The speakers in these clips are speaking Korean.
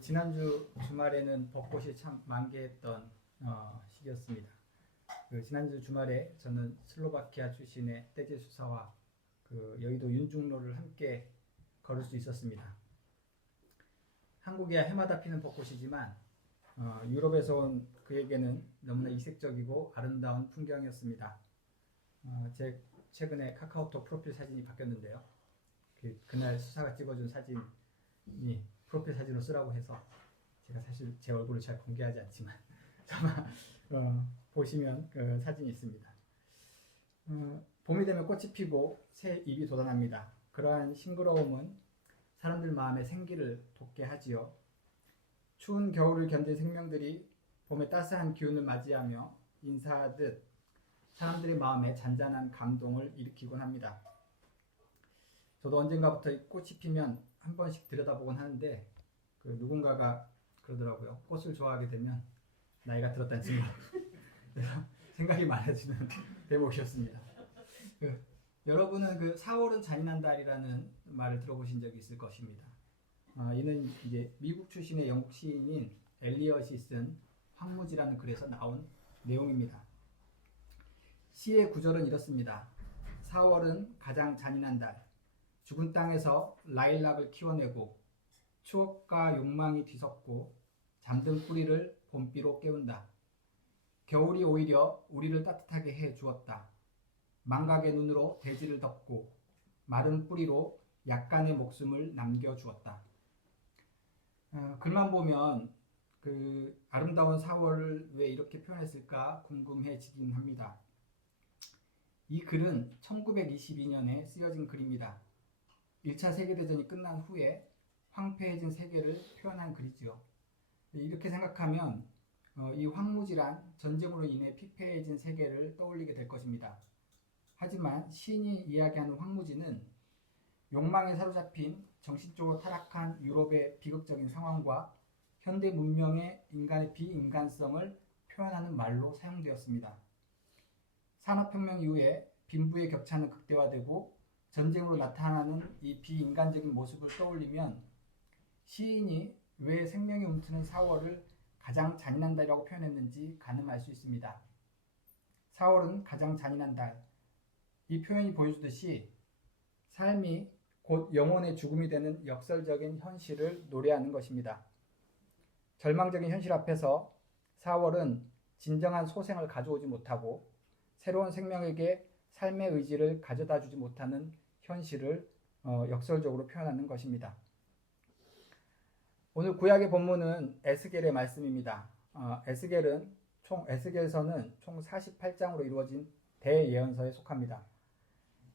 지난주 주말에는 벚꽃이 참 만개했던 시기였습니다. 지난주 주말에 저는 슬로바키아 출신의 떼제 수사와 여의도 윤중로를 함께 걸을 수 있었습니다. 한국이야 해마다 피는 벚꽃이지만 유럽에서 온 그에게는 너무나 이색적이고 아름다운 풍경이었습니다. 제 최근에 카카오톡 프로필 사진이 바뀌었는데요. 그날 수사가 찍어준 사진이 프로필 사진으로 쓰라고 해서 제가 사실 제 얼굴을 잘 공개하지 않지만 아마 보시면 그 사진이 있습니다. 봄이 되면 꽃이 피고 새 잎이 돋아납니다. 그러한 싱그러움은 사람들 마음에 생기를 돋게 하지요. 추운 겨울을 견딘 생명들이 봄의 따스한 기운을 맞이하며 인사하듯 사람들의 마음에 잔잔한 감동을 일으키곤 합니다. 저도 언젠가부터 꽃이 피면 한 번씩 들여다보곤 하는데 누군가가 그러더라고요. 꽃을 좋아하게 되면 나이가 들었다는 증거. 그래서 생각이 많아지는 대목이었습니다. 여러분은 4월은 잔인한 달이라는 말을 들어보신 적이 있을 것입니다. 이는 이제 미국 출신의 영국 시인인 엘리엇이 쓴 황무지라는 글에서 나온 내용입니다. 시의 구절은 이렇습니다. 4월은 가장 잔인한 달. 죽은 땅에서 라일락을 키워내고 추억과 욕망이 뒤섞고 잠든 뿌리를 봄비로 깨운다. 겨울이 오히려 우리를 따뜻하게 해 주었다. 망각의 눈으로 대지를 덮고 마른 뿌리로 약간의 목숨을 남겨주었다. 글만 보면 아름다운 4월을 왜 이렇게 표현했을까 궁금해지긴 합니다. 이 글은 1922년에 쓰여진 글입니다. 1차 세계대전이 끝난 후에 황폐해진 세계를 표현한 글이죠. 이렇게 생각하면 이 황무지란 전쟁으로 인해 피폐해진 세계를 떠올리게 될 것입니다. 하지만 시인이 이야기하는 황무지는 욕망에 사로잡힌 정신적으로 타락한 유럽의 비극적인 상황과 현대 문명의 인간의 비인간성을 표현하는 말로 사용되었습니다. 산업혁명 이후에 빈부의 격차는 극대화되고 전쟁으로 나타나는 이 비인간적인 모습을 떠올리면 시인이 왜 생명이 움트는 4월을 가장 잔인한 달이라고 표현했는지 가늠할 수 있습니다. 4월은 가장 잔인한 달. 이 표현이 보여주듯이 삶이 곧 영혼의 죽음이 되는 역설적인 현실을 노래하는 것입니다. 절망적인 현실 앞에서 4월은 진정한 소생을 가져오지 못하고 새로운 생명에게 삶의 의지를 가져다 주지 못하는 현실을 역설적으로 표현하는 것입니다. 오늘 구약의 본문은 에스겔의 말씀입니다. 에스겔서는 총 48장으로 이루어진 대예언서에 속합니다.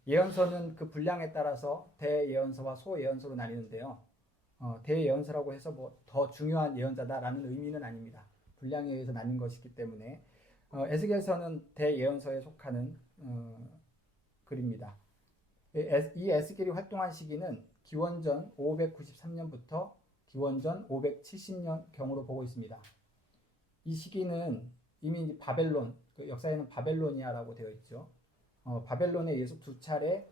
예언서는 그 분량에 따라서 대예언서와 소예언서로 나뉘는데요. 대예언서라고 해서 더 중요한 예언자다라는 의미는 아닙니다. 분량에 의해서 나뉜 것이기 때문에 에스겔서는 대예언서에 속하는 글입니다. 이 에스겔이 활동한 시기는 기원전 593년부터 기원전 570년 경으로 보고 있습니다. 이 시기는 이미 바벨론, 역사에는 바벨로니아라고 되어 있죠. 바벨론에 의해서 두 차례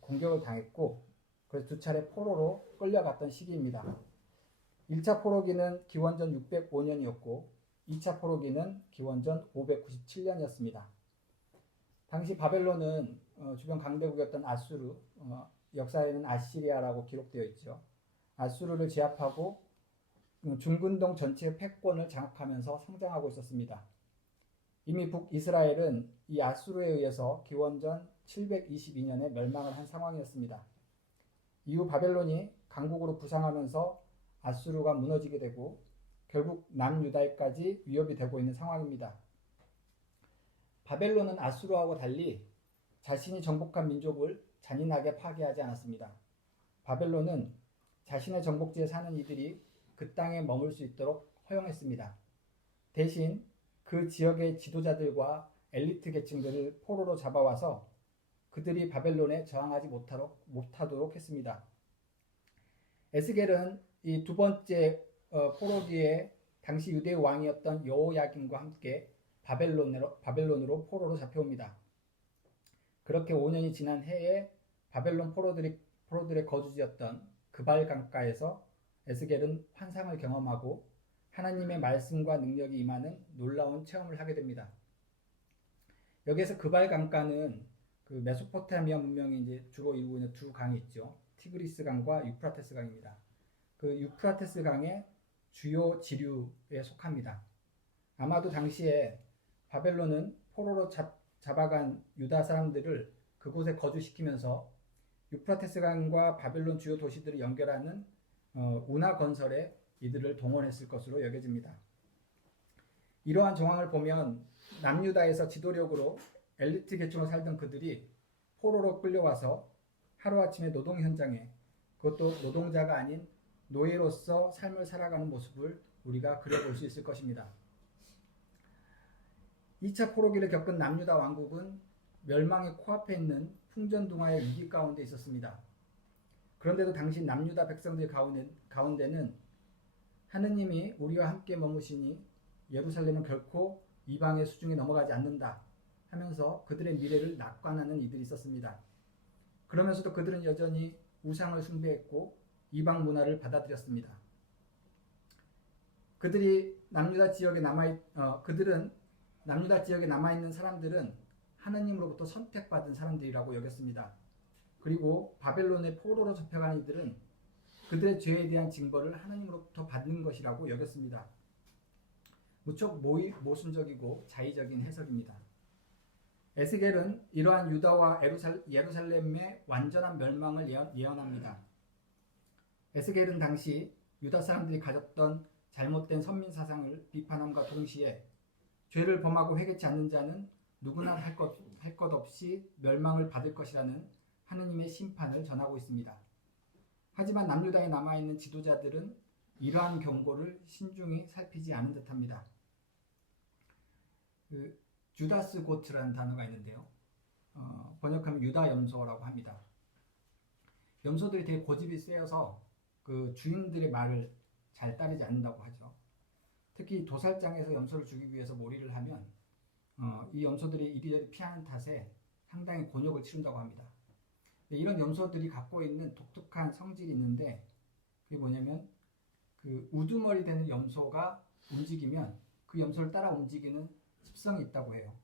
공격을 당했고 그래서 두 차례 포로로 끌려갔던 시기입니다. 1차 포로기는 기원전 605년이었고 2차 포로기는 기원전 597년이었습니다. 당시 바벨론은 주변 강대국이었던 아수르, 역사에는 아시리아라고 기록되어 있죠. 아수르를 제압하고 중근동 전체의 패권을 장악하면서 성장하고 있었습니다. 이미 북이스라엘은 이 아수르에 의해서 기원전 722년에 멸망을 한 상황이었습니다. 이후 바벨론이 강국으로 부상하면서 아수르가 무너지게 되고 결국 남유다에까지 위협이 되고 있는 상황입니다. 바벨론은 아수르하고 달리 자신이 정복한 민족을 잔인하게 파괴하지 않았습니다. 바벨론은 자신의 정복지에 사는 이들이 그 땅에 머물 수 있도록 허용했습니다. 대신 그 지역의 지도자들과 엘리트 계층들을 포로로 잡아와서 그들이 바벨론에 저항하지 못하도록 했습니다. 에스겔은 이 두 번째 포로기에 당시 유대의 왕이었던 여호야김과 함께 바벨론으로 포로로 잡혀옵니다. 그렇게 5년이 지난 해에 바벨론 포로들의 거주지였던 그발 강가에서 에스겔은 환상을 경험하고 하나님의 말씀과 능력이 임하는 놀라운 체험을 하게 됩니다. 여기에서 그발 강가는 그 메소포타미아 문명이 이제 주로 이루고 있는 두 강이 있죠. 티그리스 강과 유프라테스 강입니다. 그 유프라테스 강의 주요 지류에 속합니다. 아마도 당시에 바벨론은 포로로 잡아간 유다 사람들을 그곳에 거주시키면서 유프라테스 강과 바벨론 주요 도시들을 연결하는 운하 건설에 이들을 동원했을 것으로 여겨집니다. 이러한 정황을 보면 남유다에서 지도력으로 엘리트 계층으로 살던 그들이 포로로 끌려와서 하루아침에 노동 현장에, 그것도 노동자가 아닌 노예로서 삶을 살아가는 모습을 우리가 그려볼 수 있을 것입니다. 2차 포로기를 겪은 남유다 왕국은 멸망의 코앞에 있는 풍전등화의 위기 가운데 있었습니다. 그런데도 당시 남유다 백성들 가운데는 하느님이 우리와 함께 머무시니 예루살렘은 결코 이방의 수중에 넘어가지 않는다 하면서 그들의 미래를 낙관하는 이들이 있었습니다. 그러면서도 그들은 여전히 우상을 숭배했고 이방 문화를 받아들였습니다. 그들은 남유다 지역에 남아있는 사람들은 하느님으로부터 선택받은 사람들이라고 여겼습니다. 그리고 바벨론의 포로로 잡혀간 이들은 그들의 죄에 대한 징벌을 하느님으로부터 받는 것이라고 여겼습니다. 무척 모순적이고 자의적인 해석입니다. 에스겔은 이러한 유다와 예루살렘의 완전한 멸망을 예언합니다. 에스겔은 당시 유다 사람들이 가졌던 잘못된 선민 사상을 비판함과 동시에 죄를 범하고 회개치 않는 자는 누구나 할 것 없이 멸망을 받을 것이라는 하느님의 심판을 전하고 있습니다. 하지만 남유다에 남아있는 지도자들은 이러한 경고를 신중히 살피지 않은 듯합니다. 주다스 고트라는 단어가 있는데요. 번역하면 유다 염소라고 합니다. 염소들이 되게 고집이 세어서 그 주인들의 말을 잘 따르지 않는다고 하죠. 특히 도살장에서 염소를 죽이기 위해서 몰이를 하면 이 염소들이 이리저리 피하는 탓에 상당히 곤욕을 치른다고 합니다. 이런 염소들이 갖고 있는 독특한 성질이 있는데 그게 뭐냐면 그 우두머리 되는 염소가 움직이면 그 염소를 따라 움직이는 습성이 있다고 해요.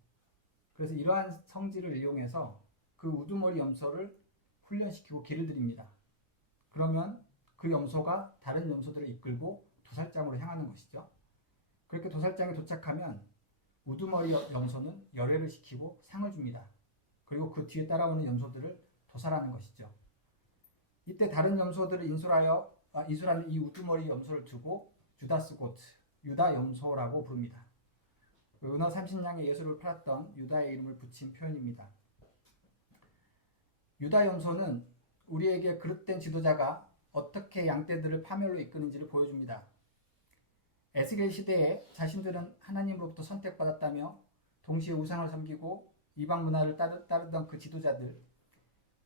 그래서 이러한 성질을 이용해서 그 우두머리 염소를 훈련시키고 길을 들입니다. 그러면 그 염소가 다른 염소들을 이끌고 도살장으로 향하는 것이죠. 그렇게 도살장에 도착하면 우두머리 염소는 열애를 시키고 상을 줍니다. 그리고 그 뒤에 따라오는 염소들을 도살하는 것이죠. 이때 다른 염소들을 인술하는 이 우두머리 염소를 두고 주다스 고트, 유다 염소라고 부릅니다. 은어 30냥의 예술을 팔았던 유다의 이름을 붙인 표현입니다. 유다 염소는 우리에게 그릇된 지도자가 어떻게 양떼들을 파멸로 이끄는지를 보여줍니다. 에스겔 시대에 자신들은 하나님으로부터 선택받았다며 동시에 우상을 섬기고 이방 문화를 따르던 그 지도자들,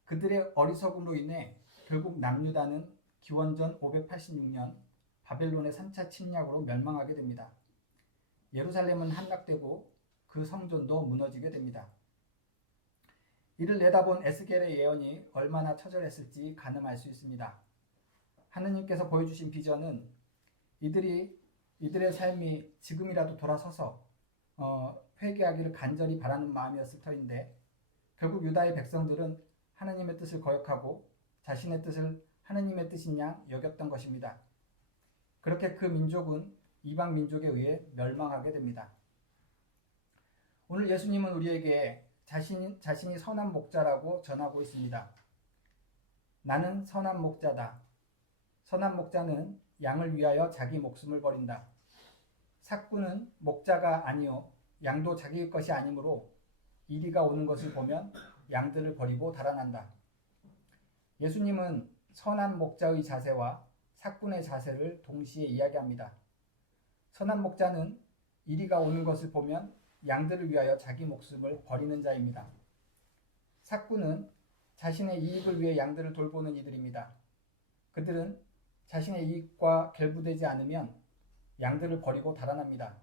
그들의 어리석음으로 인해 결국 남유다는 기원전 586년 바벨론의 3차 침략으로 멸망하게 됩니다. 예루살렘은 함락되고 그 성전도 무너지게 됩니다. 이를 내다본 에스겔의 예언이 얼마나 처절했을지 가늠할 수 있습니다. 하느님께서 보여주신 비전은 이들의 삶이 지금이라도 돌아서서 회개하기를 간절히 바라는 마음이었을 터인데 결국 유다의 백성들은 하느님의 뜻을 거역하고 자신의 뜻을 하느님의 뜻인 양 여겼던 것입니다. 그렇게 그 민족은 이방 민족에 의해 멸망하게 됩니다. 오늘 예수님은 우리에게 자신이 선한 목자라고 전하고 있습니다. 나는 선한 목자다. 선한 목자는 양을 위하여 자기 목숨을 버린다. 삭구는 목자가 아니요 양도 자기 것이 아니므로 이리가 오는 것을 보면 양들을 버리고 달아난다. 예수님은 선한 목자의 자세와 삭군의 자세를 동시에 이야기합니다. 선한 목자는 이리가 오는 것을 보면 양들을 위하여 자기 목숨을 버리는 자입니다. 삭군은 자신의 이익을 위해 양들을 돌보는 이들입니다. 그들은 자신의 이익과 결부되지 않으면 양들을 버리고 달아납니다.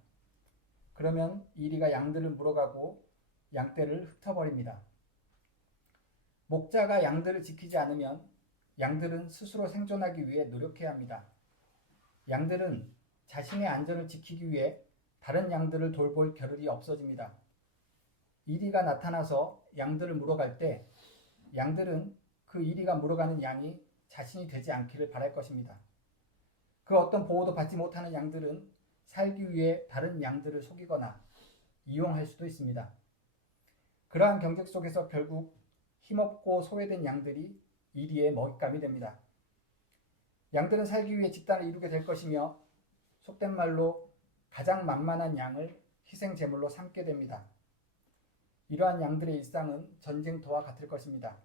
그러면 이리가 양들을 물어가고 양떼를 흩어버립니다. 목자가 양들을 지키지 않으면 양들은 스스로 생존하기 위해 노력해야 합니다. 양들은 자신의 안전을 지키기 위해 다른 양들을 돌볼 겨를이 없어집니다. 이리가 나타나서 양들을 물어갈 때 양들은 그 이리가 물어가는 양이 자신이 되지 않기를 바랄 것입니다. 그 어떤 보호도 받지 못하는 양들은 살기 위해 다른 양들을 속이거나 이용할 수도 있습니다. 그러한 경쟁 속에서 결국 힘없고 소외된 양들이 이리의 먹잇감이 됩니다. 양들은 살기 위해 집단을 이루게 될 것이며 속된 말로 가장 만만한 양을 희생 제물로 삼게 됩니다. 이러한 양들의 일상은 전쟁터와 같을 것입니다.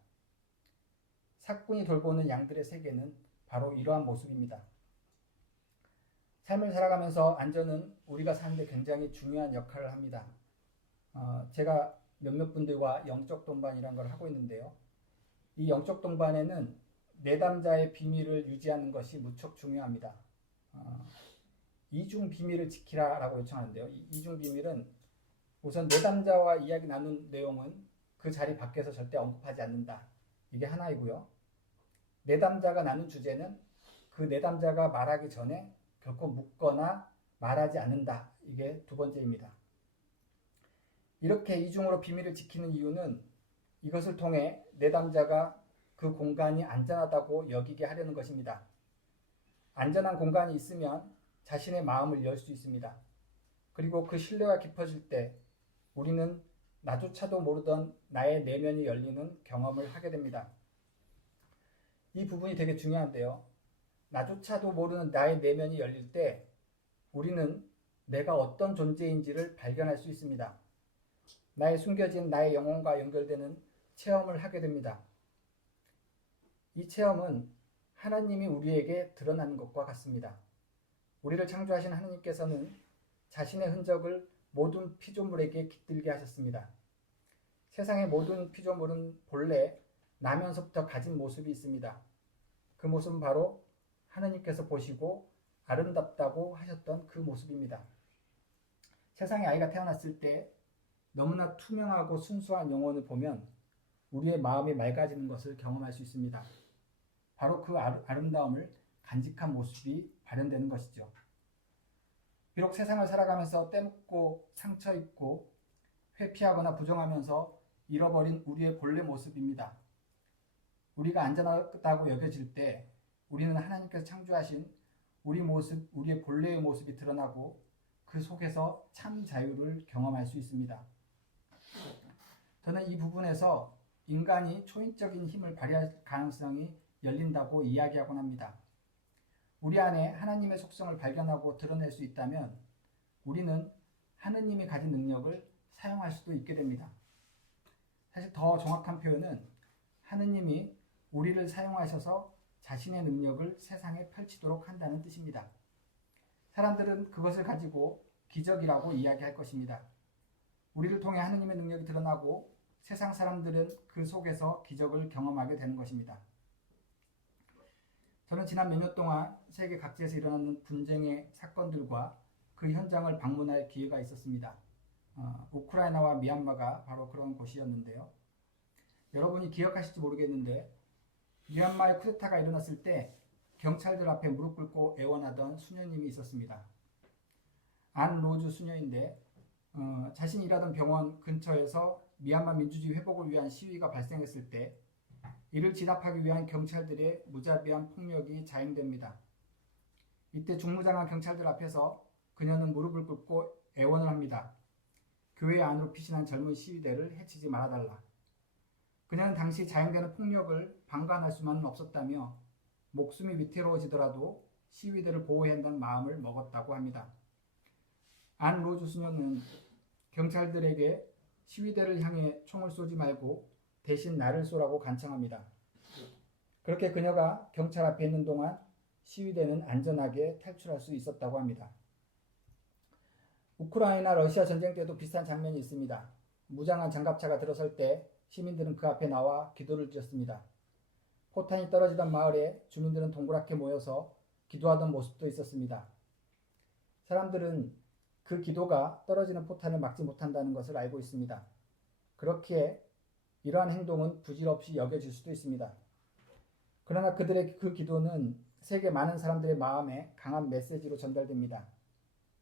사꾼이 돌보는 양들의 세계는 바로 이러한 모습입니다. 삶을 살아가면서 안전은 우리가 사는데 굉장히 중요한 역할을 합니다. 제가 몇몇 분들과 영적 동반이라는 걸 하고 있는데요. 이 영적 동반에는 내담자의 비밀을 유지하는 것이 무척 중요합니다. 이중 비밀을 지키라라고 요청하는데요. 이중 비밀은 우선 내담자와 이야기 나눈 내용은 그 자리 밖에서 절대 언급하지 않는다. 이게 하나이고요. 내담자가 나눈 주제는 그 내담자가 말하기 전에 결코 묻거나 말하지 않는다. 이게 두 번째입니다. 이렇게 이중으로 비밀을 지키는 이유는 이것을 통해 내담자가 그 공간이 안전하다고 여기게 하려는 것입니다. 안전한 공간이 있으면 자신의 마음을 열 수 있습니다. 그리고 그 신뢰가 깊어질 때 우리는 나조차도 모르던 나의 내면이 열리는 경험을 하게 됩니다. 이 부분이 되게 중요한데요. 나조차도 모르는 나의 내면이 열릴 때 우리는 내가 어떤 존재인지를 발견할 수 있습니다. 나의 숨겨진 나의 영혼과 연결되는 체험을 하게 됩니다. 이 체험은 하나님이 우리에게 드러나는 것과 같습니다. 우리를 창조하신 하나님께서는 자신의 흔적을 모든 피조물에게 깃들게 하셨습니다. 세상의 모든 피조물은 본래 나면서부터 가진 모습이 있습니다. 그 모습은 바로 하나님께서 보시고 아름답다고 하셨던 그 모습입니다. 세상에 아이가 태어났을 때 너무나 투명하고 순수한 영혼을 보면 우리의 마음이 맑아지는 것을 경험할 수 있습니다. 바로 그 아름다움을 간직한 모습이 발현되는 것이죠. 비록 세상을 살아가면서 때묻고 상처 입고 회피하거나 부정하면서 잃어버린 우리의 본래 모습입니다. 우리가 안전하다고 여겨질 때 우리는 하나님께서 창조하신 우리 모습, 우리의 본래의 모습이 드러나고 그 속에서 참 자유를 경험할 수 있습니다. 저는 이 부분에서 인간이 초인적인 힘을 발휘할 가능성이 열린다고 이야기하곤 합니다. 우리 안에 하나님의 속성을 발견하고 드러낼 수 있다면 우리는 하느님이 가진 능력을 사용할 수도 있게 됩니다. 사실 더 정확한 표현은 하느님이 우리를 사용하셔서 자신의 능력을 세상에 펼치도록 한다는 뜻입니다. 사람들은 그것을 가지고 기적이라고 이야기할 것입니다. 우리를 통해 하느님의 능력이 드러나고 세상 사람들은 그 속에서 기적을 경험하게 되는 것입니다. 저는 지난 몇 년 동안 세계 각지에서 일어나는 분쟁의 사건들과 그 현장을 방문할 기회가 있었습니다. 우크라이나와 미얀마가 바로 그런 곳이었는데요. 여러분이 기억하실지 모르겠는데 미얀마의 쿠데타가 일어났을 때 경찰들 앞에 무릎 꿇고 애원하던 수녀님이 있었습니다. 안 로즈 수녀인데 자신이 일하던 병원 근처에서 미얀마 민주주의 회복을 위한 시위가 발생했을 때 이를 진압하기 위한 경찰들의 무자비한 폭력이 자행됩니다. 이때 중무장한 경찰들 앞에서 그녀는 무릎을 꿇고 애원을 합니다. 교회 안으로 피신한 젊은 시위대를 해치지 말아달라. 그녀는 당시 자행되는 폭력을 방관할 수만은 없었다며 목숨이 위태로워지더라도 시위대를 보호해야 한다는 마음을 먹었다고 합니다. 안 로즈 수녀는 경찰들에게 시위대를 향해 총을 쏘지 말고 대신 나를 쏘라고 간청합니다. 그렇게 그녀가 경찰 앞에 있는 동안 시위대는 안전하게 탈출할 수 있었다고 합니다. 우크라이나 러시아 전쟁 때도 비슷한 장면이 있습니다. 무장한 장갑차가 들어설 때 시민들은 그 앞에 나와 기도를 드렸습니다. 포탄이 떨어지던 마을에 주민들은 동그랗게 모여서 기도하던 모습도 있었습니다. 사람들은 그 기도가 떨어지는 포탄을 막지 못한다는 것을 알고 있습니다. 그렇기에 이러한 행동은 부질없이 여겨질 수도 있습니다. 그러나 그들의 그 기도는 세계 많은 사람들의 마음에 강한 메시지로 전달됩니다.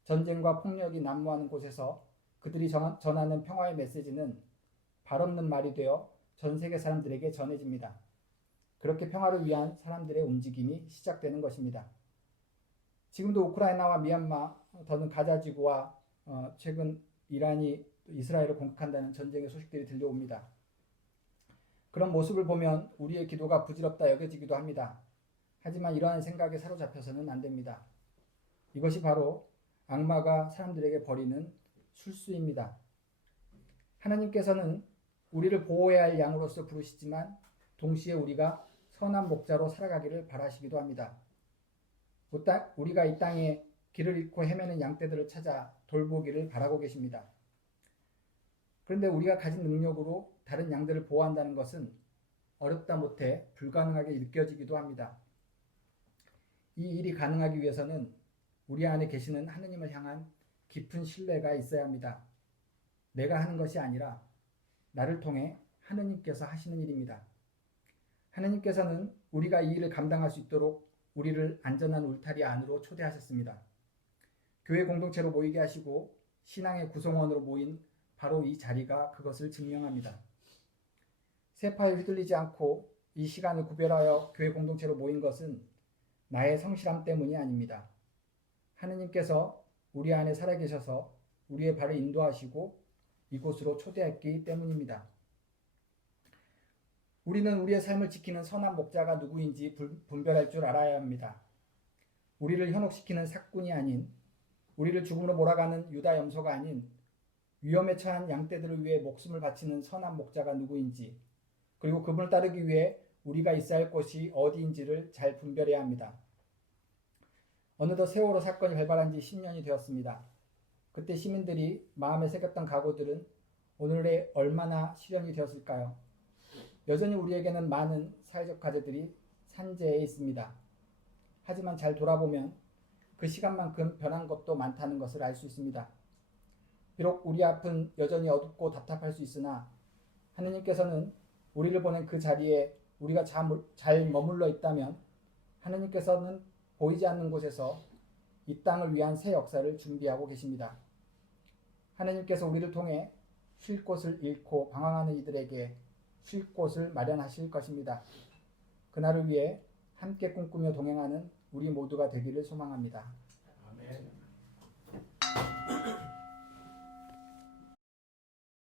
전쟁과 폭력이 난무하는 곳에서 그들이 전하는 평화의 메시지는 발 없는 말이 되어 전 세계 사람들에게 전해집니다. 그렇게 평화를 위한 사람들의 움직임이 시작되는 것입니다. 지금도 우크라이나와 미얀마, 더는 가자지구와 최근 이란이 이스라엘을 공격한다는 전쟁의 소식들이 들려옵니다. 그런 모습을 보면 우리의 기도가 부질없다 여겨지기도 합니다. 하지만 이러한 생각에 사로잡혀서는 안 됩니다. 이것이 바로 악마가 사람들에게 벌이는 술수입니다. 하나님께서는 우리를 보호해야 할 양으로서 부르시지만 동시에 우리가 선한 목자로 살아가기를 바라시기도 합니다. 우리가 이 땅에 길을 잃고 헤매는 양떼들을 찾아 돌보기를 바라고 계십니다. 그런데 우리가 가진 능력으로 다른 양들을 보호한다는 것은 어렵다 못해 불가능하게 느껴지기도 합니다. 이 일이 가능하기 위해서는 우리 안에 계시는 하느님을 향한 깊은 신뢰가 있어야 합니다. 내가 하는 것이 아니라 나를 통해 하느님께서 하시는 일입니다. 하느님께서는 우리가 이 일을 감당할 수 있도록 우리를 안전한 울타리 안으로 초대하셨습니다. 교회 공동체로 모이게 하시고 신앙의 구성원으로 모인 바로 이 자리가 그것을 증명합니다. 세파에 휘둘리지 않고 이 시간을 구별하여 교회 공동체로 모인 것은 나의 성실함 때문이 아닙니다. 하느님께서 우리 안에 살아계셔서 우리의 발을 인도하시고 이곳으로 초대했기 때문입니다. 우리는 우리의 삶을 지키는 선한 목자가 누구인지 분별할 줄 알아야 합니다. 우리를 현혹시키는 사꾼이 아닌, 우리를 죽음으로 몰아가는 유다 염소가 아닌 위험에 처한 양떼들을 위해 목숨을 바치는 선한 목자가 누구인지, 그리고 그분을 따르기 위해 우리가 있어야 할 곳이 어디인지를 잘 분별해야 합니다. 어느덧 세월호 사건이 발발한 지 10년이 되었습니다. 그때 시민들이 마음에 새겼던 각오들은 오늘에 얼마나 실현이 되었을까요? 여전히 우리에게는 많은 사회적 과제들이 산재해 있습니다. 하지만 잘 돌아보면 그 시간만큼 변한 것도 많다는 것을 알 수 있습니다. 비록 우리 앞은 여전히 어둡고 답답할 수 있으나 하느님께서는 우리를 보낸 그 자리에 우리가 잘 머물러 있다면 하느님께서는 보이지 않는 곳에서 이 땅을 위한 새 역사를 준비하고 계십니다. 하느님께서 우리를 통해 쉴 곳을 잃고 방황하는 이들에게 쉴 곳을 마련하실 것입니다. 그날을 위해 함께 꿈꾸며 동행하는 우리 모두가 되기를 소망합니다. 아멘.